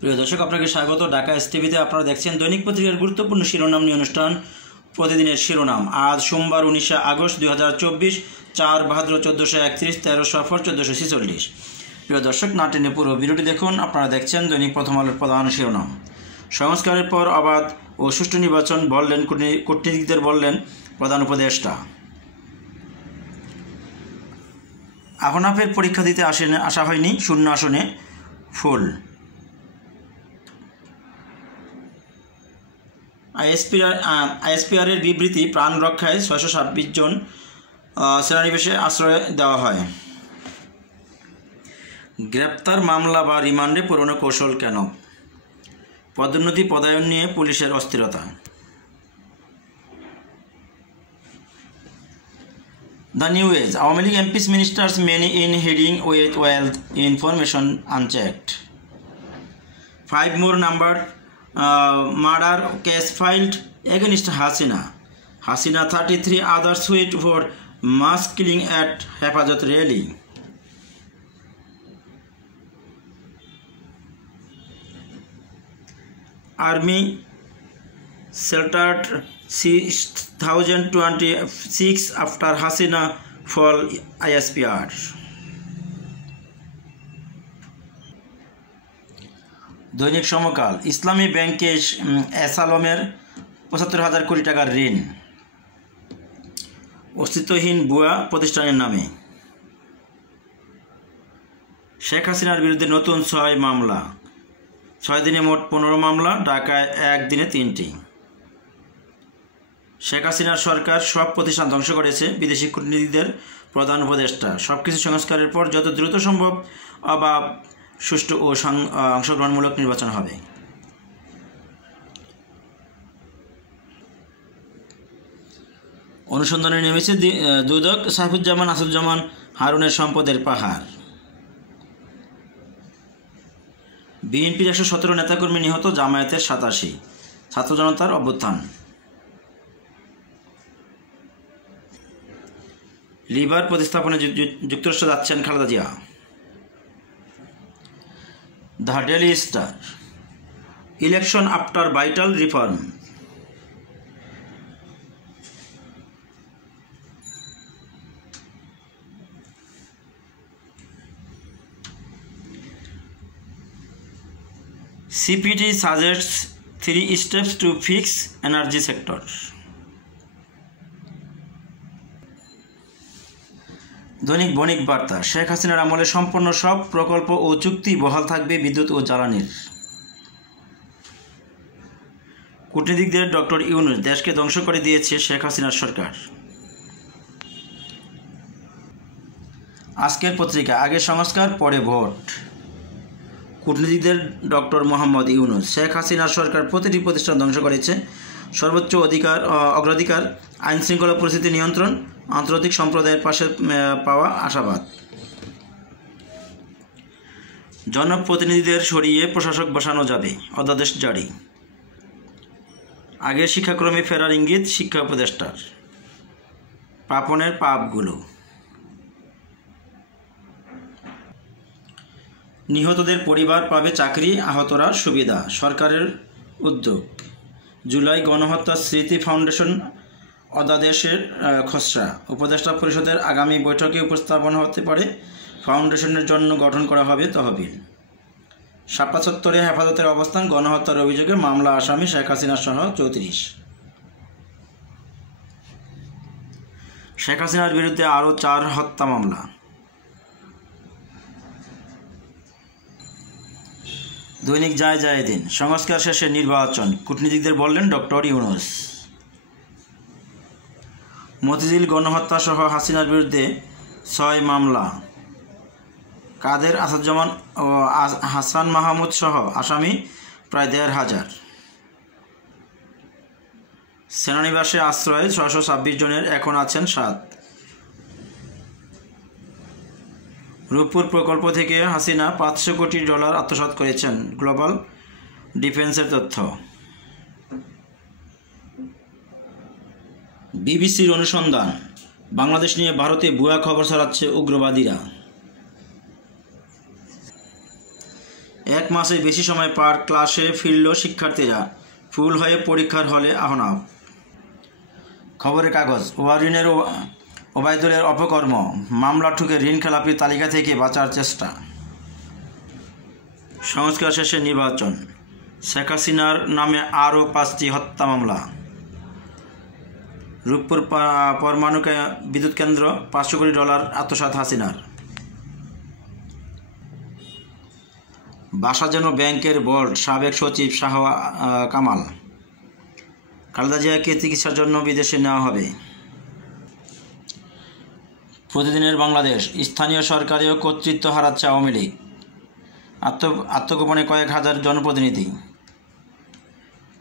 প্রিয় দর্শক, আপনাকে স্বাগত ঢাকা এসটিভিতে। আপনারা দেখছেন দৈনিক পত্রিকার গুরুত্বপূর্ণ শিরোনাম নিয়ে অনুষ্ঠান প্রতিদিনের শিরোনাম। আজ সোমবার 19 আগস্ট 2024, 4 ভাদ্র 1431, 13 সফর 1446। প্রিয় দর্শক, না টেনে পুরো ভিডিওটি দেখুন। আপনারা দেখছেন দৈনিক প্রথম আলোর প্রধান শিরোনাম। সংস্কারের পর অবাধ ও সুষ্ঠু নির্বাচন বললেন কূটনীতিকদের, বললেন প্রধান উপদেষ্টা। আহনাফের পরীক্ষা দিতে আসা হয়নি, শূন্য আসনে ফুল। আইএসপিআরের বিবৃতি, প্রাণ রক্ষায় 626 জন সেনানিবাসে আশ্রয় দেওয়া হয়। গ্রেপ্তার মামলা বা রিমান্ডে পুরনো কৌশল কেন? পদোন্নতি পদায়ন নিয়ে পুলিশের অস্থিরতা। The New Age, Awami League MPs ministers many in hiding with wealth information unchecked. 5 more number murder case filed against Hasina. 33 others wait for mass killing at Hepazat rally. Army sheltered 6,026 after Hasina fall ISPR. দৈনিক সমকাল, ইসলামী ব্যাংকে এসালমের 75,000 কোটি টাকার ঋণ অস্তিত্বহীন ভুয়া প্রতিষ্ঠানের নামে। শেখ হাসিনার বিরুদ্ধে নতুন 6 মামলা, 6 দিনে মোট 15 মামলা, ঢাকায় 1 দিনে 3টি। শেখ হাসিনার সরকার সব প্রতিষ্ঠান ধ্বংস করেছে, বিদেশি কূটনীতিকদের প্রধান উপদেষ্টা। সবকিছু সংস্কারের পর যত দ্রুত সম্ভব অবাধ, সুষ্ঠু ও অংশগ্রহণমূলক নির্বাচন হবে। অনুসন্ধানে নেমেছে দুদক, সাইফুজ্জামান, আসাদুজ্জামান, হারুনের সম্পদের পাহাড়। বিএনপির 117 নেতাকর্মী নিহত, জামায়াতের 87, ছাত্র জনতার অভ্যুত্থান। লিভার প্রতিস্থাপনে যুক্তরাষ্ট্র যাচ্ছেন Khaleda Zia. The daily star, election after vital reform. CPT suggests 3 steps to fix energy sector. দৈনিক বণিক বার্তা, শেখ হাসিনার আমলে সম্পন্ন সব প্রকল্প ও চুক্তি বহাল থাকবে বিদ্যুৎ ও জ্বালানির। কূটনীতিকদের ডক্টর ইউনূস, দেশকে ধ্বংস করে দিয়েছে শেখ হাসিনার সরকার। আজকের পত্রিকা, আগে সংস্কার পরে ভোট। কূটনীতিকদের ডক্টর মোহাম্মদ ইউনূস, শেখ হাসিনার সরকার প্রতিটি প্রতিষ্ঠান ধ্বংস করেছে, সর্বোচ্চ অগ্রাধিকার আইনশৃঙ্খলা পরিস্থিতি নিয়ন্ত্রণ, আন্তর্জাতিক সম্প্রদায়ের পাশে পাওয়া আশাবাদ। জনপ্রতিনিধিদের সরিয়ে প্রশাসক বসানো যাবে, অধ্যাদেশ জারি। আগের শিক্ষাক্রমে ফেরার ইঙ্গিত শিক্ষা উপদেষ্টার। পাপনের পাপগুলো। নিহতদের পরিবার পাবে চাকরি, আহতরা সুবিধা, সরকারের উদ্যোগ। জুলাই গণহত্যা স্মৃতি ফাউন্ডেশন অধ্যাদেশের খসড়া উপদেষ্টা পরিষদের আগামী বৈঠকে উপস্থাপন হতে পারে। ফাউন্ডেশনের জন্য গঠন করা হবে তহবিল। শাপলা চত্বরে হেফাজতের অবস্থান, গণহত্যার অভিযোগে মামলা, আসামি শেখ হাসিনা সহ 34। শেখ হাসিনার বিরুদ্ধে আরও 4 হত্যা মামলা। দৈনিক যায় দিন, সংস্কার শেষে নির্বাচন, কূটনীতিকদের বললেন ডক্টর ইউনূস। মতিঝিল গণহত্যা সহ হাসিনার বিরুদ্ধে 6 মামলা, কাদের, আসাদুজ্জামান ও হাসান মাহমুদ সহ আসামি প্রায় 1,500। সেনানিবাসে আশ্রয় 626 জনের, এখন আছেন 7। রূপপুর প্রকল্প থেকে হাসিনা $500 কোটি আত্মসাৎ করেছেন, গ্লোবাল ডিফেন্সের তথ্য। বিবিসির অনুসন্ধান, বাংলাদেশ নিয়ে ভারতে ভুয়া খবর ছড়াচ্ছে উগ্রবাদীরা। 1 মাসের বেশি সময় পার ক্লাসে ফিরল শিক্ষার্থীরা, ফুল হয়ে পরীক্ষার হলে আহনাব। খবরের কাগজ, ওয়ারিনের ওবায়দুলের অপকর্ম, মামলা ঠুকে ঋণ খেলাপির তালিকা থেকে বাঁচার চেষ্টা। সংস্কার শেষে নির্বাচন, শেখ হাসিনার নামে আরও 5টি হত্যা মামলা। রূপপুর পরমাণু বিদ্যুৎ কেন্দ্র, $500 কোটি আত্মসাৎ হাসিনার। বাসা যেন ব্যাংকের বোল্ট, সাবেক সচিব শাহ কামাল। খালেদা জিয়াকে চিকিৎসার জন্য বিদেশে নেওয়া হবে। প্রতিদিনের বাংলাদেশ, স্থানীয় সরকারেও কর্তৃত্ব হারাচ্ছে আওয়ামী লীগ, আত্মগোপনে কয়েক হাজার জনপ্রতিনিধি।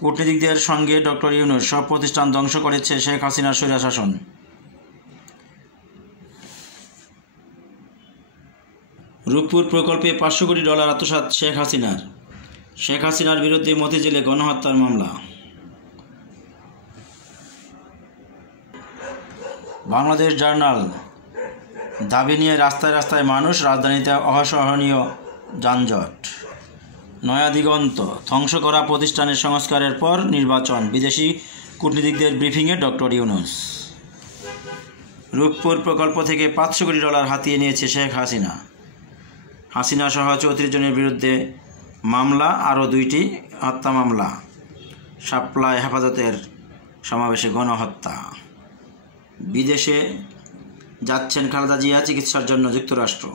কূটনীতিকদের সঙ্গে ডক্টর ইউনূস, সব প্রতিষ্ঠান ধ্বংস করেছে শেখ হাসিনার স্বৈরশাসন। রূপপুর প্রকল্পে $500 কোটি আত্মসাৎ শেখ হাসিনার। শেখ হাসিনার বিরুদ্ধে মতিঝিলে গণহত্যার মামলা। বাংলাদেশ জার্নাল, দাবি নিয়ে রাস্তায় রাস্তায় মানুষ, রাজধানীতে অসহনীয় যানজট। নয়া দিগন্ত, ধ্বংস করা প্রতিষ্ঠানের সংস্কারের পর নির্বাচন, বিদেশি কূটনীতিকদের ব্রিফিংয়ে ডক্টর ইউনূস। রূপপুর প্রকল্প থেকে $500 কোটি হাতিয়ে নিয়েছে শেখ হাসিনা। হাসিনা সহ 34 জনের বিরুদ্ধে মামলা, আরও 2টি হত্যা মামলা। শাপলায় হেফাজতের সমাবেশে গণহত্যা। বিদেশে যাচ্ছেন খালেদা জিয়া চিকিৎসার জন্য যুক্তরাষ্ট্র।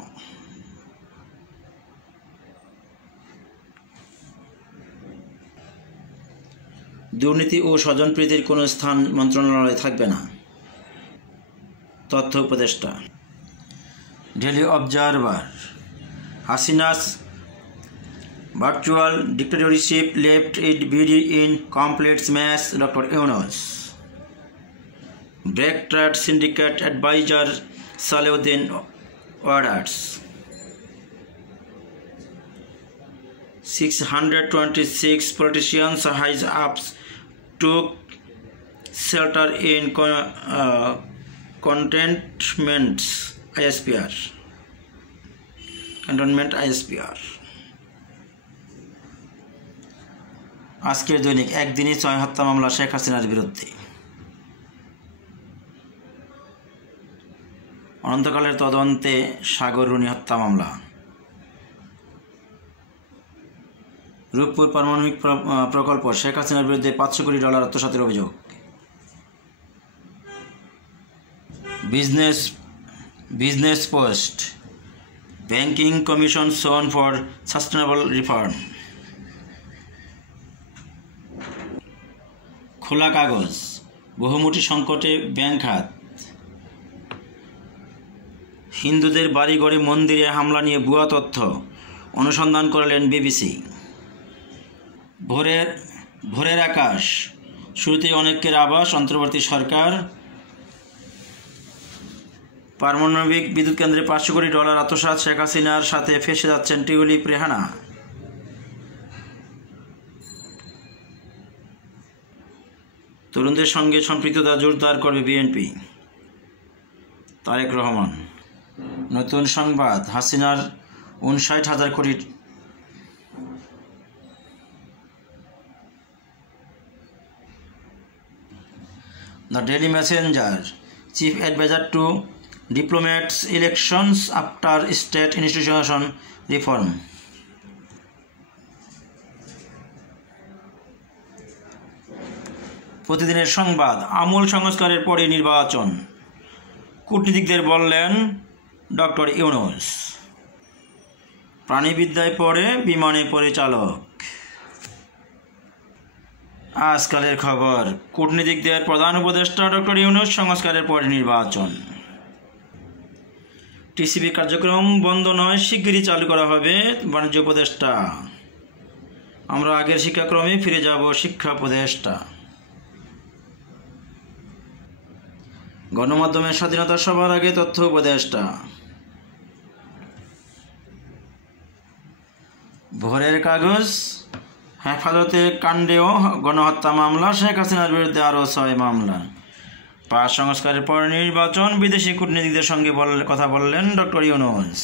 দুর্নীতি ও স্বজনপ্রীতির কোনো স্থান মন্ত্রণালয়ে থাকবে না, তথ্য উপদেষ্টা। Daily observer, Hasina's virtual dictatorship left it BD in complete match, doctor Yunus. Break trade syndicate adviser Salehuddin orders. 626 politicians high-ups took shelter in cantonment ISPR. আজকের দৈনিক, একদিনই 6 হত্যা মামলা শেখ হাসিনার বিরুদ্ধে। অনন্তকালের তদন্তে সাগর রুনি হত্যা মামলা। রূপপুর পারমাণবিক প্রকল্প, শেখ হাসিনার বিরুদ্ধে $500 কোটি আত্মসাতের অভিযোগ। Business post, banking commission soon for sustainable reform. Khola Kagoj, বহুমুখী সংকটে ব্যাংক খাত। হিন্দুদের বাড়িঘরে মন্দিরে হামলা নিয়ে ভুয়া তথ্য, অনুসন্ধান করলেন বিবিসি। ভোরের আকাশ, শুরুতেই অনেকের আবাস, অন্তর্বর্তী সরকার। পারমাণবিক বিদ্যুৎ কেন্দ্রে $500 কোটি আত্মসাৎ, শেখ হাসিনার সাথে ফেঁসে যাচ্ছেন টিউলিপ রেহানা। তরুণদের সঙ্গে সম্পৃক্ততা জোরদার করবে বিএনপি, তারেক রহমান। নতুন সংবাদ, হাসিনার 59,000 কোটি। The Daily Messenger, Chief Advisor to Diplomats Elections after State Institution Reform. প্রতিদিনের সংবাদ, আমূল সংস্কারের পরে নির্বাচন, কূটনীতিকদের বললেন ডক্টর ইউনূস। প্রাণীবিদ্যায় পড়ে বিমানে পরিচালক। আজকালের খবর, কূটনীতিকদের প্রধান উপদেষ্টা ডক্টর ইউনূস, সংস্কারের পরে নির্বাচন। টিসিবি কার্যক্রম বন্ধ নয়, শিগগিরই চালু করা হবে, বাণিজ্য উপদেষ্টা। আমরা আগের শিক্ষাক্রমে ফিরে যাব, শিক্ষা উপদেষ্টা। গণমাধ্যমের স্বাধীনতা সবার আগে, তথ্য উপদেষ্টা। ভোরের কাগজ, হেফাজতে কাণ্ডেও গণহত্যা মামলা, শেখ হাসিনার বিরুদ্ধে আরও 6 মামলা। 5 সংস্কারের পর নির্বাচন, বিদেশি কূটনীতিকদের সঙ্গে কথা বললেন ডক্টর ইউনূস।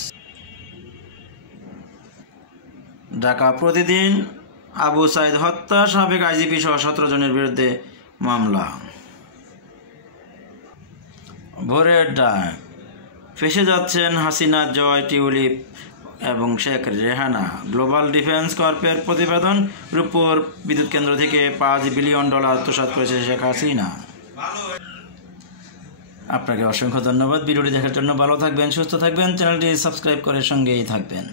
ঢাকা প্রতিদিন আবু সাইদ হত্যা, সাবেক আইজিপি সহ 17 জনের বিরুদ্ধে মামলা। ভোরের ডাক, ফেসে যাচ্ছেন হাসিনা, জয়, টিউলিপ এবং শেখ রেহানা। গ্লোবাল ডিফেন্স কর্পের প্রতিবেদন, রূপপুর বিদ্যুৎ কেন্দ্র থেকে $5 বিলিয়ন আত্মসাৎ করেছে শেখ হাসিনা। আপনাকে অসংখ্য ধন্যবাদ ভিডিওটি দেখার জন্য। ভালো থাকবেন, সুস্থ থাকবেন, চ্যানেলটি সাবস্ক্রাইব করে সঙ্গেই থাকবেন।